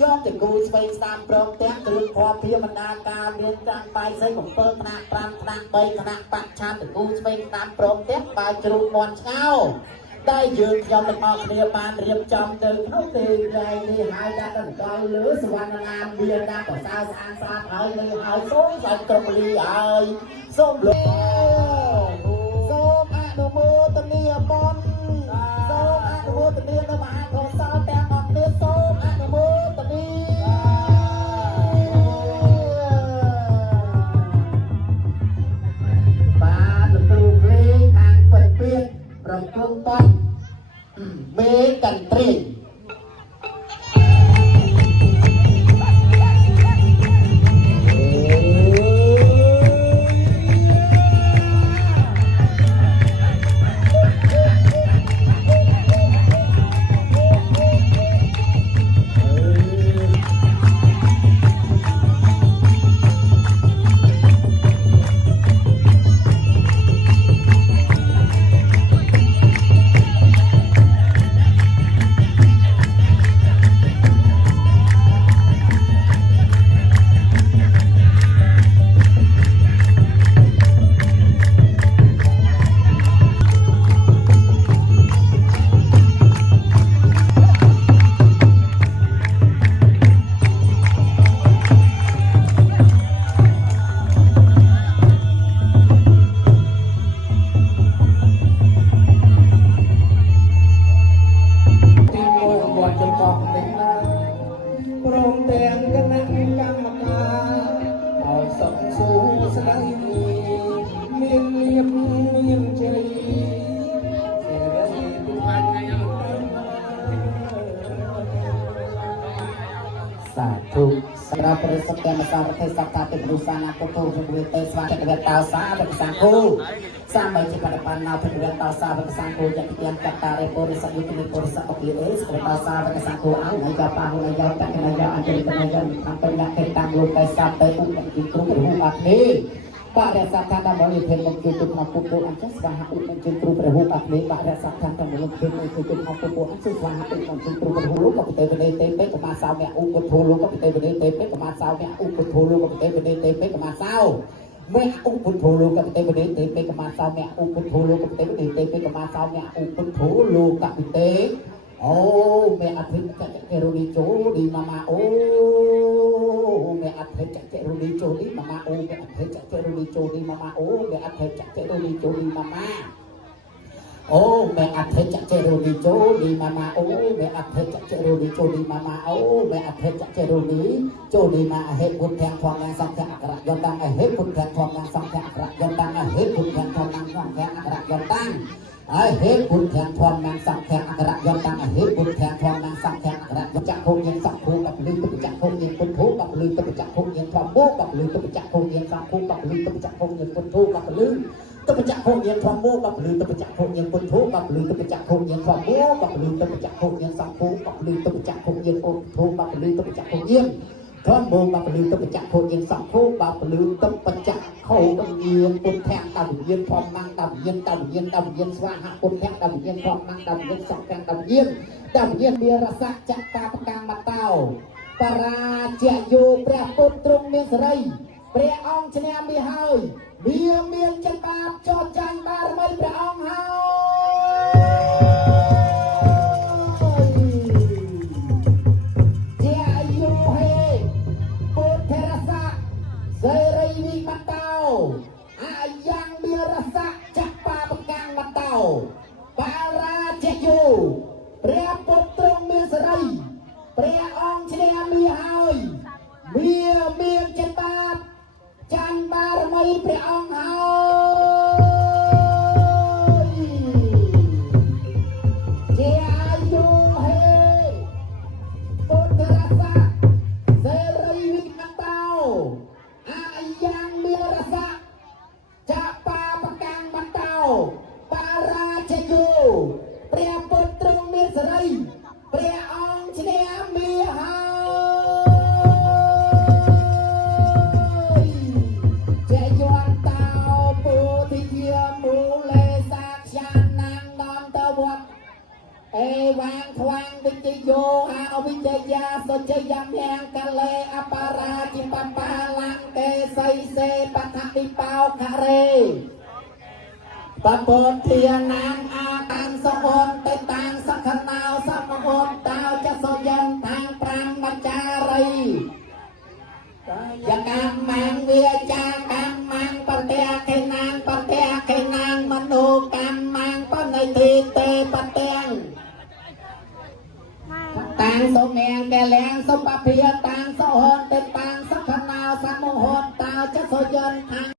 ជាប់ទៅគូស្វែងស្ដាំព្រមទាំងគ្រឿងភ័ព្វភាបណ្ដាការមានតាំងបាយស្អី7ថ្នាក់5ថ្នាក់3ថ្នាក់បច្ឆានទៅគូស្វែងស្ដាំព្រមទាំងបាយជ្រូកមន់ឆ្ងោដែលយើងខ្ញុំទាំងអស់គ្នាបានរៀបចំទៅក្នុងពេលនេះហើយដាក់ទៅដល់លើសវណ្ណនាមវាដាក់ប្រសើរស្អាតស្អាតហើយនៅហើយសូមឲ្យគ្រប់លីហើយសូមលោកសូមអនុមោទនាបុណ្យសូមអនុមោទនាដល់មហាកុសលទាំងអស់គ្នាសូមអនុមោទនាបានលោកគ្រូព្រេងខាងពេទ្យពេទ្យប្រគំបត់មេកន្ត្រីសាធុសម្រាប់ព្រះសក្តិមសាប្រទេសសក្តាទេមនុស្សសានាពុទ្ធជំនួយទេស្វាចក្រតោសាវិកសាគូសាមីជាបដបណ្ណាភិរិយតោសាវិកសាគូយតិទាំងកតារេពុរិសយុគនិពុរិសអភិអេសក្រតោសាវិកសាគូអោហើយក៏បាហុនយោតកណយោអញ្ជិកណយោតាមពេញដាក់ទេតាមលោកតែសាទៅឧបទីគ្រូព្រះហូអត់នេះបរិស័ទថាដល់វិធានមកជួយទុកមកពុទ្ធអញ្ចឹងស្វាហឧបអញ្ជើញគ្រូព្រះហូអត់នេះបរិស័ទថាដល់វិធានមកជួយទុកមកពុទ្ធអញ្ចឹងស្វាហឧបអញ្ជើញគ្រូព្រះហូលោកក៏ទៅវិនិទេពេកកមាសោមៈឧបធូលោកក៏ទៅវិនិទេពេកកមាសោមៈឧបធូលោកក៏ទៅវិនិទេពេកកមាសោមៈឧបធូលោកក៏ទៅវិនិទេពេកកមាសោមៈឧបធូលោកក៏ទៅវិនិទេពេកកមាសោមៈឧបធូលោកក៏ទៅអូមេអភិចករុនីជោឌីម៉ាម៉ាអូមេអភិចករុនីជោឌីម៉ាម៉ាអូមេអភិចករុនីជោឌីម៉ាម៉ាអូមេអភិចករុនីជោឌីម៉ាម៉ាអូមេអភិចករុនីជោឌីម៉ាម៉ាអូមេអភិចករុនីជោឌីម៉ាម៉ាអូមេអភិចករុនីជោឌីម៉ាអហេពុទ្ធទាំងធម្មសង្ឃអក្រយន្តអហេពុទ្ធទាំងធម្មសង្ឃអក្រយន្តអហេពុទ្ធទាំងធម្មសង្ឃអក្រយន្តអហេពុទ្ធទាំងធម្មសង្ឃអក្រយន្តអហេពុទ្ធទាំងធម្មសង្ឃអក្រយន្តចក្ខុញាណសក្ខុបលឺទុចក្ខុញាណពុទ្ធោបលឺទុចក្ខុញាណធម្មោបលឺទុចក្ខុញាណសង្ឃុបលឺទុចក្ខុញាណពុទ្ធោបលឺទុចក្ខុញាណធម្មោបលឺទុចក្ខុញាណពុទ្ធោបលឺទុចក្ខុញាណធម្មោបលឺទុចក្ខុញាណសង្ឃុបលឺទុចក្ខុញាណពុទ្ធោបលឺទុចក្ខុញាណធម្មោបលឺទុចក្ខុញាណសង្ឃុបលឺទុចក្ខុញាណពុទ្ធៈតវិញ្ញាណធម្មតវិញ្ញាណតវិញ្ញាណតវិញ្ញាណស្វាហពុទ្ធៈតវិញ្ញាណធម្មតវិញ្ញាណសង្ឃៈតវិញ្ញាណមានរស័កចក្កាបកម្មតោបរាជយោព្រះពុទ្ធទ្រង់មានសេរីព្រះអង្គឈ្នះវាហើយវាមានចិត្តបាបចោទចាញ់បារមីព្រះអង្គហើយជាយុហេពុទ្ធរស័កសេរីវិបតោអាយ៉ាងមានរស័កចក្កាបកម្មតោបរាជយោព្រះពុទ្ធទ្រង់មានសេរីព្រះអង្គឈ្នះវាហើយវាមានចិត្តបាបចាញ់បារមីព្រះអង្គហើយ วางทวางวิจโยอาวิจยาสจยามแยงกะเลอปาราจิปปาลังเกไสเสปัทติเปาคาเรปะปนเทียนางอาตังสมนเตตังสักขนาวสัมมนดาวจะสยันทางปรามมัจจารียังการมังเวียจาการมังปัตเตะเคนางปัตเตะเคนางมโนการมังปนทีเตปัตเตงตังสมแมงแกแรงสมปะเพียตังสหนเตตังสักขนาวสัมมนดาวจะสยันทาง